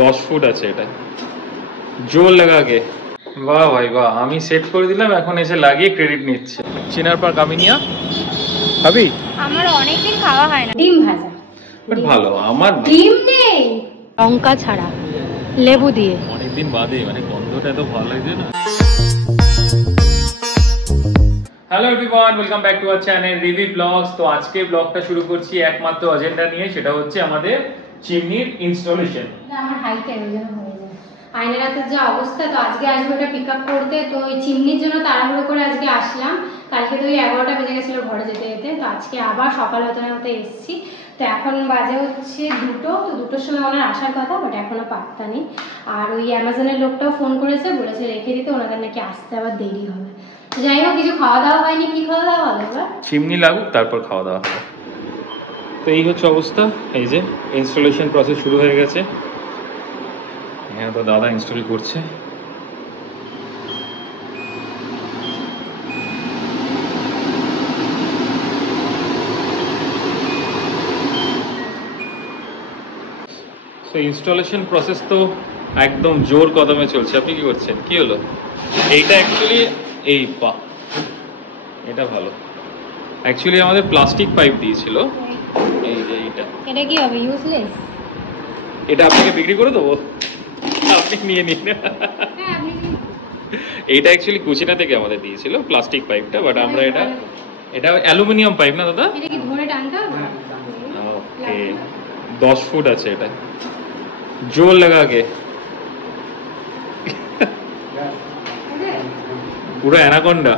10 foot আছে এটা, জোর লাগা কে। বাহ ভাই বাহ, আমি সেট করে দিলাম, এখন এসে লাগিয়ে ক্রেডিট নিচ্ছে। চিনার পর কামিনিয়া ভাবি আমার অনেকদিন খাওয়া হয় না ডিম ভাজা, বাট ভালো। আমার ডিম নেই লঙ্কা ছাড়া, লেবু দিয়ে। অনেকদিন বাদে মানে গন্ধটা এত ভালো লাগছে না। Hello everyone, welcome back to our channel Rivi blogs. তো আজকে ব্লগটা শুরু করছি একমাত্র এজেন্ডা নিয়ে, সেটা হচ্ছে আমাদের চিমনির ইনস্টলেশন। আমার হাইট এর জন্য হয়ে যায় আয়নার রাতের যে অবস্থা। তো আজকে আসবো এটা পিক আপ করতে, তো ওই চিমনির জন্য তাড়াহুড়ো করে আজকে আসলাম। কালকে তো ওই 11টা বেজে গেছিলো ঘরে যেতে যেতে, তো আজকে আবার সকাল হতে না হতে এসেছি। তো এখন বাজে হচ্ছে 2টো, তো 2টোর সময় ওনার আসার কথা, বাট এখনো পাত্তা নেই। আর ওই অ্যামাজনের লোকটাও ফোন করেছে, বলেছে রেখে দিতে, ওনাদের নাকি আসতে আবার দেরি হবে। যাই হোক, কিছু খাওয়া দাওয়া হয়নি। কি খাওয়া দাওয়া হবে এবার? চিমনি লাগুক তারপর খাওয়া দাওয়া হবে। তো এই হচ্ছে অবস্থা, এই যে ইনস্টলেশন প্রসেস শুরু হয়ে গেছে। এখানে তো দাদা ইনস্টল করছে। তো ইনস্টলেশন প্রসেস তো একদম জোর কদমে চলছে। আপনি কি করছেন? কি হলো? এইটা অ্যাকচুয়ালি এই পা এটা ভালো। অ্যাকচুয়ালি আমাদের প্লাস্টিক পাইপ দিয়েছিল। এই যে এটা কি হবে? ইউজলেস? এটা আপনাকে বিক্রি করে দেবো, আপনি নিয়ে নিন। হ্যাঁ, আপনি এইটা অ্যাকচুয়ালি কুচিনা থেকে আমাদের দিয়েছিল প্লাস্টিক পাইপটা, বাট আমরা এটা অ্যালুমিনিয়াম পাইপ না দাদা? এটা কি ধরে টানতে হবে? ওকে, 10 ফুট আছে এটা, জোর লাগা কে। পুরো অ্যানাকোন্ডা।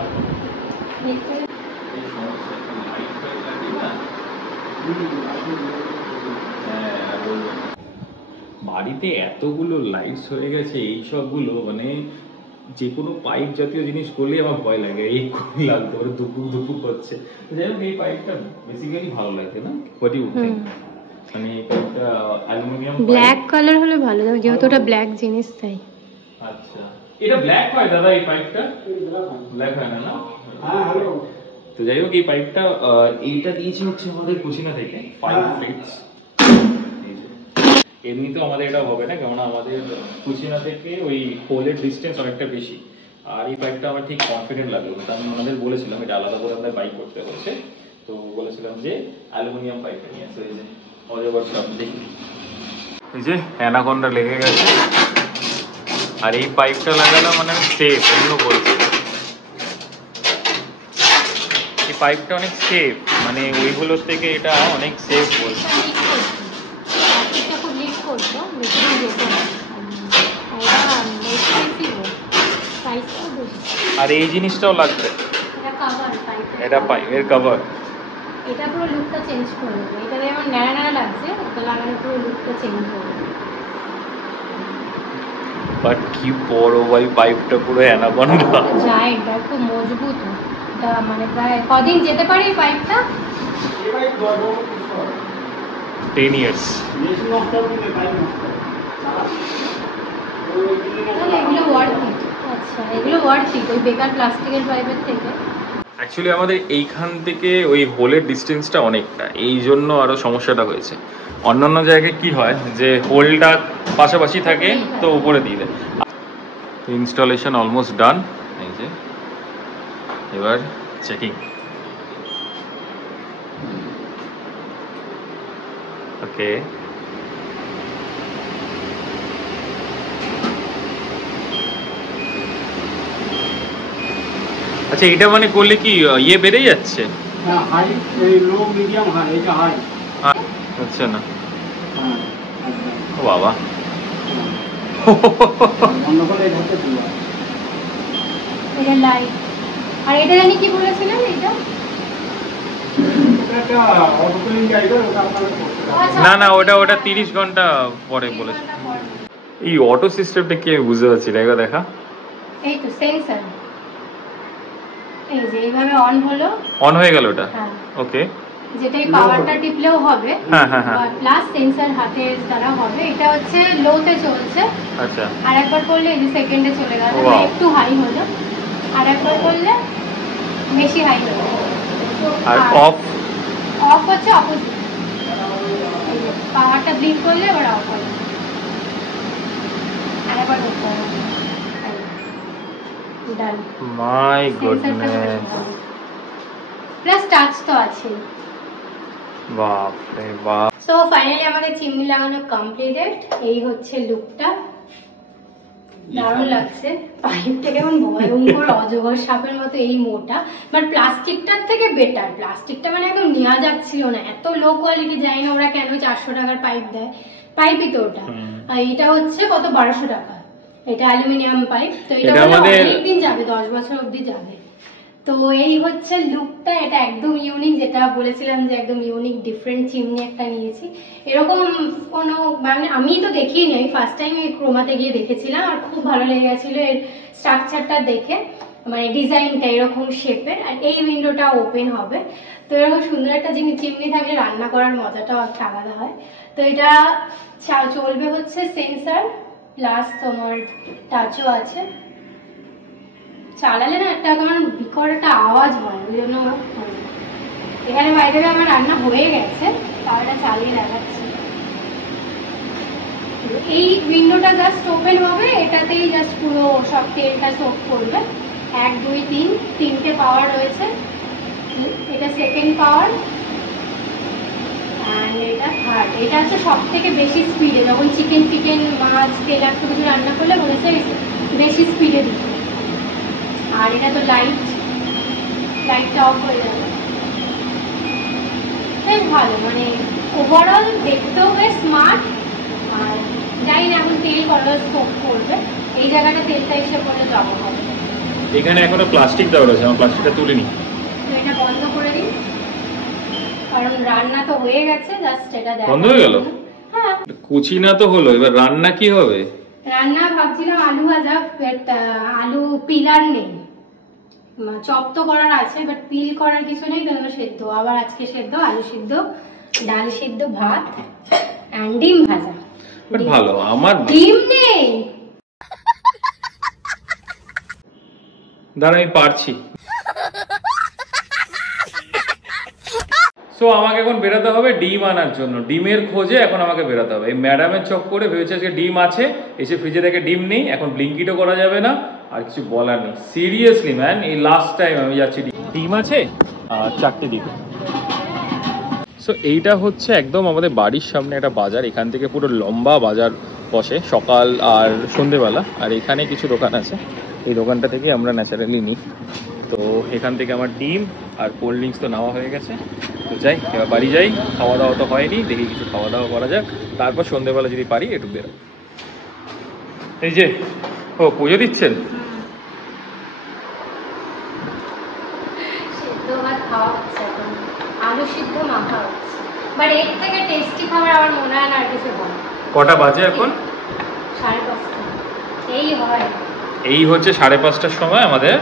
বাড়িতে এতগুলো লাইটস হয়ে গেছে, এই সবগুলো মানে যে কোনো পাইপ জাতীয় জিনিস করলেই আমার ভয় লাগে, এই লাগতে পারে দুপুর দুপুর করছে। যাই হোক, এই পাইপটা বেসিক্যালি ভালো লাগে না? What you think? মানে এই পাইপটা অ্যালুমিনিয়াম ব্ল্যাক কালার হলে ভালো, যেহেতু ওটা ব্ল্যাক জিনিস তাই। আচ্ছা, এটা ব্ল্যাক হয় দাদা? এই পাইপটা ব্ল্যাক হয় না? না, হ্যাঁ হ্যালো। তো যাই হোক, এই পাইপটা এইটা দিয়েছে হচ্ছে আমাদের কুচিনা থেকে 5 ফিটস। এমনিতেও আমাদের এটা হবে না, কেননা আমাদের কুচিনা থেকে ওই হোলের ডিস্টেন্স অনেকটা বেশি। আর এই পাইপটা আমার ঠিক কনফিডেন্ট লাগলো, তো আমি ওনাদের বলেছিলাম এটা আলাদা করে আমাদের পাইপ করতে হচ্ছে। তো বলেছিলাম যে অ্যালুমিনিয়াম পাইপটা নিয়ে আসতে। এই যে অজগর সাপ দেখি, এই যে অ্যানাকোন্ডা লেগে গেছে। আর এই পাইপটা লাগানো মানে সেফ, অন্য বলছে এই পাইপটা অনেক সেফ, মানে ওইগুলোর থেকে এটা অনেক সেফ বলছে। আর এই জিনিসটাও লাগবে, এটা পাইপের কভার। এটা পুরো লুকটা চেঞ্জ করে দেবে। এটা যেমন ন্যাড়া ন্যাড়া লাগছে, এটা লাগানো পুরো লুকটা চেঞ্জ করে দেবে। বাট কি বড় ভাই পাইপটা, পুরো অ্যানাকোন্ডা। জায়ান্ট, একটু মজবুত। এটা মানে প্রায় কদিন যেতে পারে এই পাইপটা? 10 ইয়ার্স। এগুলো ওয়ার্থি। আচ্ছা, এগুলো ওয়ার্থি ওই বেকার প্লাস্টিকের পাইপের থেকে। অ্যাকচুয়ালি আমাদের এইখান থেকে ওই হোলের ডিস্টেন্সটা অনেকটা, এই জন্য আরো সমস্যাটা হয়েছে। অন্যান্য জায়গায় কি হয় যে হোলটা পাশাপাশি থাকে, তো উপরে দিয়ে দেয়। Installation almost done. এই যে এবার চেকিং। ওকে, আচ্ছা এটা মানে করলে কি ইয়ে বেড়ে যাচ্ছে? হাই, লো, মিডিয়াম, হাই, এটা হাই। আচ্ছা না, ও বাবা। অন্য করে ধরতে দিও। এটা লাইট। আর এটা জানি কি বলেছিলেন? এটা এটা অটো কুলিং টাইপের, ওটা আপনারা করতে পারেন। না না, ওটা 30 ঘন্টা পরে বলেছে। এই অটো সিস্টেমটা কি আমি বুঝতে পারছি না, এবার দেখা। এই তো সেন্সর, এই যে এইভাবে অন হলো, অন হয়ে গেল ওটা। হ্যাঁ ওকে, যেটাই পাওয়ারটা টিপলেও হবে। হ্যাঁ হ্যাঁ হ্যাঁ, প্লাস সেন্সর হাতের দ্বারা হবে। এটা হচ্ছে লোতে চলছে। আচ্ছা, আর একবার করলে এই যে সেকেন্ডে চলে গেল, একটু হাই হলো। আর একবার করলে বেশি হাই হলো। আর অফ? অফ হচ্ছে অপোজিট, পাওয়ারটা ব্লিঙ্ক করলে এবার অফ হবে। একবার দেখতে হবে। ডান। মাই গুডনেস, প্লাস টাচ তো আছে। বাপ রে বাপ। সো ফাইনালি আমাদের চিমনি লাগানো কমপ্লিটেড। এই হচ্ছে লুকটা, দারুণ লাগছে। পাইপটা কেমন ভয়ঙ্কর অজগর সাপের মতো এই মোটা, বাট প্লাস্টিকটার থেকে বেটার। প্লাস্টিকটা মানে একদম নেওয়া যাচ্ছিল না, এত লো কোয়ালিটি। জানি না ওরা কেন 400 টাকার পাইপ দেয়, পাইপই তো ওটা। আর এটা হচ্ছে কত 1200 টাকা, এটা অ্যালুমিনিয়াম পাইপ। তো এটা অনেকদিন যাবে, 10 বছর অব্দি যাবে। তো এই হচ্ছে লুকটা, এটা একদম ইউনিক, যেটা বলেছিলাম যে একদম ইউনিক ডিফারেন্ট চিমনি একটা নিয়েছি। এরকম কোনো মানে আমি তো দেখিনি, আমি ফার্স্ট টাইম এই ক্রোমাতে গিয়ে দেখেছিলাম, আর খুব ভালো লেগে গেছিলো এর স্ট্রাকচারটা দেখে, মানে ডিজাইনটা এরকম শেপের। আর এই উইন্ডোটা ওপেন হবে। তো এরকম সুন্দর একটা চিমনি থাকলে রান্না করার মজাটাও একটা আলাদা হয়। তো এটা চলবে হচ্ছে সেন্সার প্লাস তোমার টাচও আছে। চালালে না একটা কেমন বিকট একটা আওয়াজ হয়, ওই জন্য। এখানে বাইরে আমার রান্না হয়ে গেছে, তাও এটা চালিয়ে দেখাচ্ছি। এই উইন্ডোটা জাস্ট ওপেন হবে, এটাতেই জাস্ট পুরো সব তেলটা সোক করবে। 1 2 3 তিনটে পাওয়ার রয়েছে। এটা সেকেন্ড পাওয়ার, অ্যান্ড এটা থার্ড। এটা হচ্ছে সব থেকে বেশি স্পিডে, যখন চিকেন ফিকেন মাছ তেলাক্ত কিছু রান্না করলে বলেছে বেশি স্পিডে দিতে। আর এটা তো লাইটটা অফ হয়ে যাবে। বেশ ভালো, মানে ওভারঅল দেখতেও বেশ স্মার্ট। আর জানি না এখন তেল কত সোক করবে, এই জায়গাটা তেলটা এসে করলে জমা হবে। এখানে এখনো প্লাস্টিক দেওয়া রয়েছে, আমার প্লাস্টিকটা তুলিনি। তো এটা বন্ধ করে দিই, কারণ রান্না তো হয়ে গেছে, জাস্ট এটা বন্ধ হয়ে গেল। হ্যাঁ, কুচি না তো হলো, এবার রান্না কি হবে? রান্না ভাবছিলাম আলু ভাজা, আলু পিলার নেই। চপ তো করার আছে, বাট পিল করার কিছু নেই। তো সেদ্ধ, আবার আজকে সেদ্ধ, আলু সিদ্ধ, ডাল সিদ্ধ, ভাত এন্ড ডিম ভাজা। বাট ভালো, আমার ডিম নেই। দাঁড়া আমি পারছি। সো আমাকে এখন বেরোতে হবে ডিম আনার জন্য, ডিমের খোঁজে এখন আমাকে বেরোতে হবে। এই ম্যাডামের চক করে ভেবেছে যে ডিম আছে, এসে ফ্রিজে থেকে ডিম নেই, এখন ব্লিঙ্কিটও করা যাবে না, আর কিছু বলার নেই। সিরিয়াসলি ম্যান, এই লাস্ট টাইম আমি যাচ্ছি। ডিম আছে 4টে ডিম। সো এইটা হচ্ছে একদম আমাদের বাড়ির সামনে একটা বাজার, এখান থেকে পুরো লম্বা বাজার বসে সকাল আর সন্ধেবেলা। আর এখানে কিছু দোকান আছে, এই দোকানটা থেকে আমরা ন্যাচারালি নিই। তো এখান থেকে আমার ডিম আর কোল্ড ড্রিঙ্কস তো নেওয়া হয়ে গেছে। তো যাই, এবার বাড়ি যাই, খাওয়া দাওয়া তো হয়নি, দেখি কিছু খাওয়া দাওয়া করা যাক, তারপর সন্ধেবেলা যদি পারি একটু বেরো। এই যে পুজো দিচ্ছেন? সিদ্ধ ভাত খাওয়া হচ্ছে এখন, আলু সিদ্ধ মাখা হচ্ছে, বাট এর থেকে টেস্টি খাবার আমার মনে হয় না আর কিছু হয়। কটা বাজে এখন? 5:30 এই হয়। এই হচ্ছে 5:30টার সময় আমাদের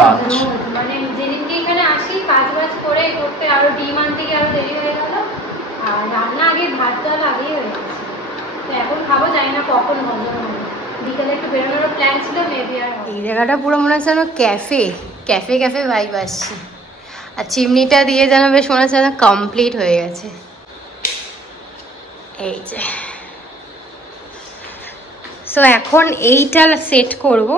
লাঞ্চ। মানে যেদিনকে এখানে আসি কাজ বাজ করে করতে আরো ডিম আনতে গিয়ে আরো দেরি হয়ে গেল, আর রান্না আগে ভাত ডাল আগেই হয়ে গেছে। তো এখন খাবো, জানি না কখন হজম হবে। বিকেলে একটু বেরোনোর প্ল্যান ছিল, মেবি আর। এই জায়গাটা পুরো মনে হচ্ছে যেন ক্যাফে ক্যাফে ক্যাফে ভাইব আসছে। আর চিমনিটা দিয়ে যেন বেশ মনে হচ্ছে যেন কমপ্লিট হয়ে গেছে। এই যে সো এখন এইটা সেট করব।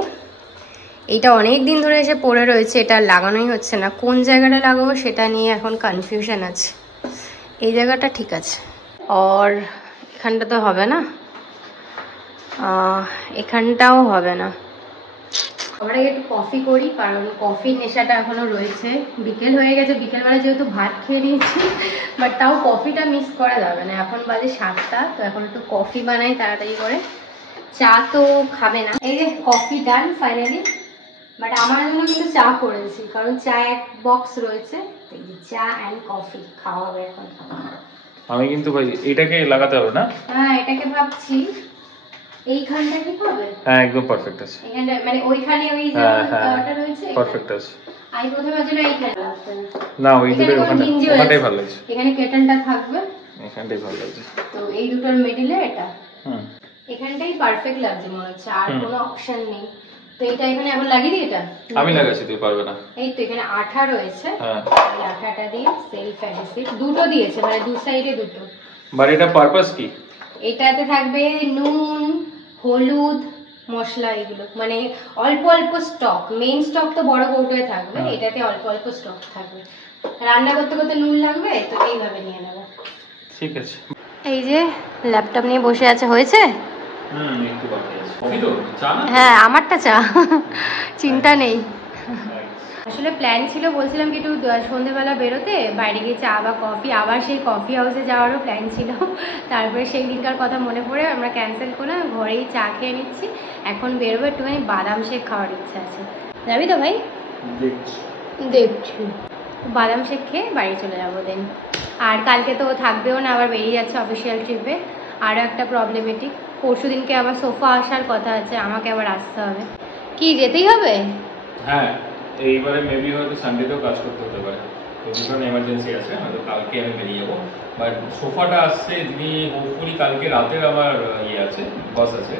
এইটা অনেক দিন ধরে এসে পড়ে রয়েছে, এটা লাগানোই হচ্ছে না। কোন জায়গাটা লাগাবো সেটা নিয়ে এখন কনফিউশন আছে। এই জায়গাটা ঠিক আছে, আর এখানটা তো হবে না, এখানটাও হবে না। আমরা একটু কফি করি, কারণ কফির নেশাটা এখনো রয়েছে। বিকেল হয়ে গেছে, বিকেলবেলা যেহেতু ভাত খেয়ে নিয়েছি, বাট তাও কফিটা মিস করা যাবে না। এখন বাজে 7টা, তো এখন একটু কফি বানাই তাড়াতাড়ি করে। চা তো খাবে না। এই যে কফি ডান ফাইনালি, বাট আমার জন্য কিন্তু চা করেছি, কারণ চা এক বক্স রয়েছে। চা অ্যান্ড কফি খাওয়া হবে এখন। আমি কিন্তু ভাই এটাকে লাগাতে হবে না? হ্যাঁ, এটাকে ভাবছি এইখানটা কি হবে। হ্যাঁ, একদম পারফেক্ট আছে। এখানটা মানে ওইখানে ওই যে ওটা রয়েছে, পারফেক্ট আছে। আমি প্রথমে ভাবছিলাম এইখানে রাখতে, না ওই দুটো ওখানটাই ভালো লাগছে। এখানে কেটেলটা থাকবে, এখানটাই ভালো লাগছে। তো এই দুটোর মিডিলে এটা হুম, এখানটাই পারফেক্ট লাগছে মনে হচ্ছে, আর কোনো অপশন নেই। তো এটা এখানে এখন লাগিয়ে দিই। এটা আমি লাগাচ্ছি, তুই পারবে না। এই তো এখানে আঠা রয়েছে, হ্যাঁ, এই আঠাটা দিয়ে সেলফ অ্যাডহেসিভ দুটো দিয়েছে, মানে দু সাইডে দুটো। বাট এটা পারপাস কি? এটাতে থাকবে নুন, হলুদ, মশলা এগুলো, মানে অল্প অল্প স্টক, মেইন স্টক তো বড় কৌটোয় থাকবে, এটাতে অল্প অল্প স্টক থাকবে। রান্না করতে করতে নুন লাগবে তো এইভাবে নিয়ে নেবো। ঠিক আছে। এই যে ল্যাপটপ নিয়ে বসে আছে, হয়েছে? একটু বাকি আছে। কফি তো চা না? হ্যাঁ আমারটা চা, চিন্তা নেই। আসলে প্ল্যান ছিল, বলছিলাম কি একটু সন্ধ্যেবেলা বেরোতে, বাইরে গিয়ে চা বা কফি, আবার সেই কফি হাউসে যাওয়ারও প্ল্যান ছিল। তারপরে সেই দিনকার কথা মনে পড়ে আমরা ক্যান্সেল করে ঘরেই চা খেয়ে নিচ্ছি। এখন বেরোবো, একটুখানি বাদাম শেক খাওয়ার ইচ্ছা আছে। যাবি তো ভাই? দেখছি। বাদাম শেক খেয়ে বাড়ি চলে যাবো দেন। আর কালকে তো থাকবেও না, আবার বেরিয়ে যাচ্ছে অফিসিয়াল ট্রিপে। আরও একটা প্রবলেমেটিক, পরশু দিনকে আবার সোফা আসার কথা আছে, আমাকে আবার আসতে হবে। কি যেতেই হবে? হ্যাঁ, এইবারে মেবি হয়তো সানডেতেও কাজ করতে হতে পারে, তো ভীষণ এমার্জেন্সি আছে, হয়তো কালকে আমি বেরিয়ে যাবো। বাট সোফাটা আসছে যদি হোপফুলি কালকে রাতের আমার আছে, বস আছে,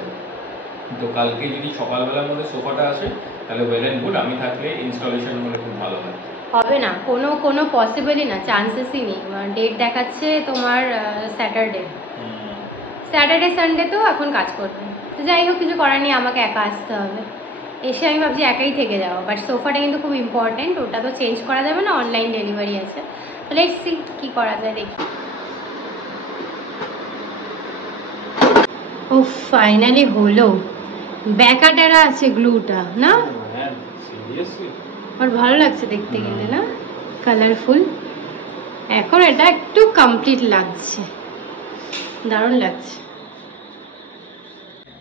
তো কালকে যদি সকালবেলার মধ্যে সোফাটা আসে তাহলে ওয়েল অ্যান্ড গুড। আমি থাকলে ইনস্টলেশন হলে খুব ভালো হয়। হবে না, কোনো পসিবলই না, চান্সেসই নেই। ডেট দেখাচ্ছে তোমার স্যাটারডে সানডে, তো এখন কাজ করবে। তো যাই হোক, কিছু করার নেই, আমাকে একা আসতে হবে। এসে আমি ভাবছি একাই থেকে যাবো, বাট সোফাটা কিন্তু খুব ইম্পর্টেন্ট, ওটা তো চেঞ্জ করা যাবে না, অনলাইন ডেলিভারি আছে। তো লেটস সি কি করা যায়, দেখি। ও ফাইনালি হলো, ব্যাকাটারা আছে গ্লুটা না? হ্যাঁ সিরিয়াসলি আমার ভালো লাগছে দেখতে, কিন্তু না কালারফুল। এখন এটা একটু কমপ্লিট লাগছে, দারুণ লাগছে।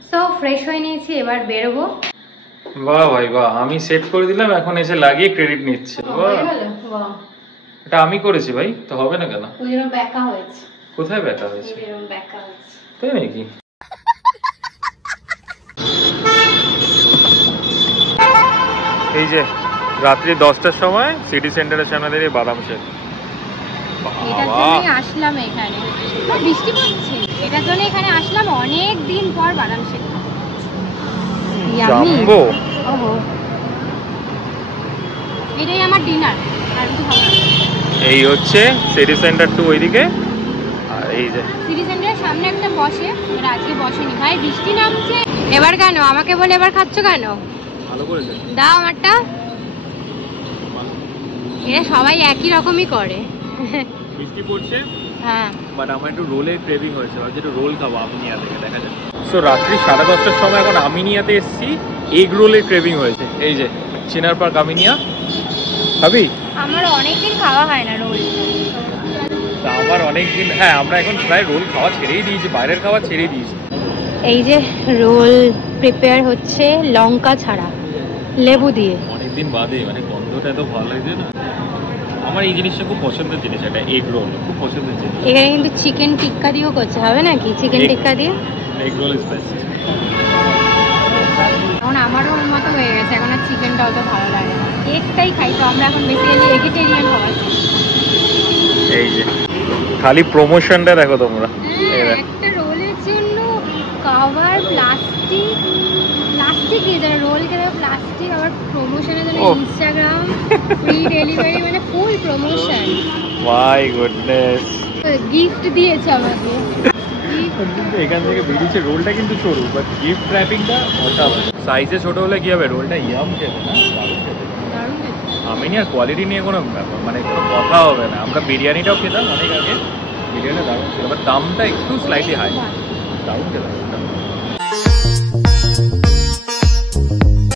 সো ফ্রেশ হয়ে নিয়েছি, এবার বেরোবো। বাহ ভাই বাহ, আমি সেট করে দিলাম, এখন এসে লাগিয়ে ক্রেডিট নিচ্ছে। বাহ, এটা আমি করেছি ভাই, তো হবে না কেন? ওই জন্য ব্যাকা হয়েছে। কোথায় ব্যথা হয়েছে? এরকম ব্যাকা হয়েছে। তাই নাকি? এই যে রাত্রি 10টার সময় সিটি সেন্টারের সামনে দাঁড়িয়ে বাদাম শেক। এটার জন্যই আসলাম এখানে, বৃষ্টি পড়ছে, এটার জন্য এখানে আসলাম অনেক দিন পর বাদাম শেক খাবো। জাম্বো। ওহো, এটাই আমার ডিনার, আর কিছু খাবো না। এই হচ্ছে সিটি সেন্টার 2 ওইদিকে, আর এই যে সিটি সেন্টারের সামনে একটা বসে, এবার আজকে বসেনি ভাই, বৃষ্টি নামছে। এবার কেন আমাকে বলে এবার খাচ্ছ কেন? ভালো করেছে, দাও আমারটা। এরা সবাই একই রকমই করে। বৃষ্টি পড়ছে, হ্যাঁ বাট আমার একটু রোলের ক্রেভিং হয়েছে, ভাবছি একটু রোল খাবো আমিনিয়া থেকে, দেখা যাক। সো রাত্রি 10:30টার সময় এখন আমিনিয়াতে এসেছি, এগ রোলের ক্রেভিং হয়েছে। এই যে চিনার পার্ক আমিনিয়া, খাবি? আমার অনেকদিন খাওয়া হয় না রোল। তা আমার অনেকদিন, হ্যাঁ আমরা এখন প্রায় রোল খাওয়া ছেড়েই দিয়েছি, বাইরের খাওয়া ছেড়েই দিয়েছি। এই যে রোল প্রিপেয়ার হচ্ছে লঙ্কা ছাড়া, লেবু দিয়ে। অনেকদিন বাদে, মানে গন্ধটা এত ভালো লাগছে না। আমার এই জিনিসটা খুব পছন্দের জিনিস, এটা এগ রোল খুব পছন্দের জিনিস। এখানে কিন্তু চিকেন টিক্কা দিয়েও করছে, হবে নাকি চিকেন টিক্কা দিয়ে? Egg roll is best. এখন আমারও ওর মতো হয়ে গেছে, এখন আর চিকেনটা অত ভালো লাগে না, এগটাই খাই। তো আমরা এখন বেসিক্যালি এগিটেরিয়ান হওয়া চাই। এই যে খালি প্রমোশনটা দেখো তোমরা, একটা রোলের জন্য কভার প্লাস্টিক দিয়ে যারা রোল খেলে প্লাস্টিক, আবার প্রমোশনের জন্য ইনস্টাগ্রাম ফ্রি ডেলিভারি, মানে ফুল প্রমোশন। মাই গুডনেস, গিফট দিয়েছে আমাকে। কিন্তু এখান থেকে বেরিয়েছে রোলটা কিন্তু সরু, বাট গিফট র্যাপিংটা অসাধারণ। সাইজে ছোট হলে কি হবে, রোলটা ইয়াম খেতে না, দারুণ খেতে। দারুণ খেতে। আমি আর কোয়ালিটি নিয়ে কোনো মানে কোনো কথা হবে না। আমরা বিরিয়ানিটাও খেতাম অনেক আগে, বিরিয়ানি দারুণ ছিল, বাট দামটা একটু স্লাইটলি হাই। দারুণ খেতাম।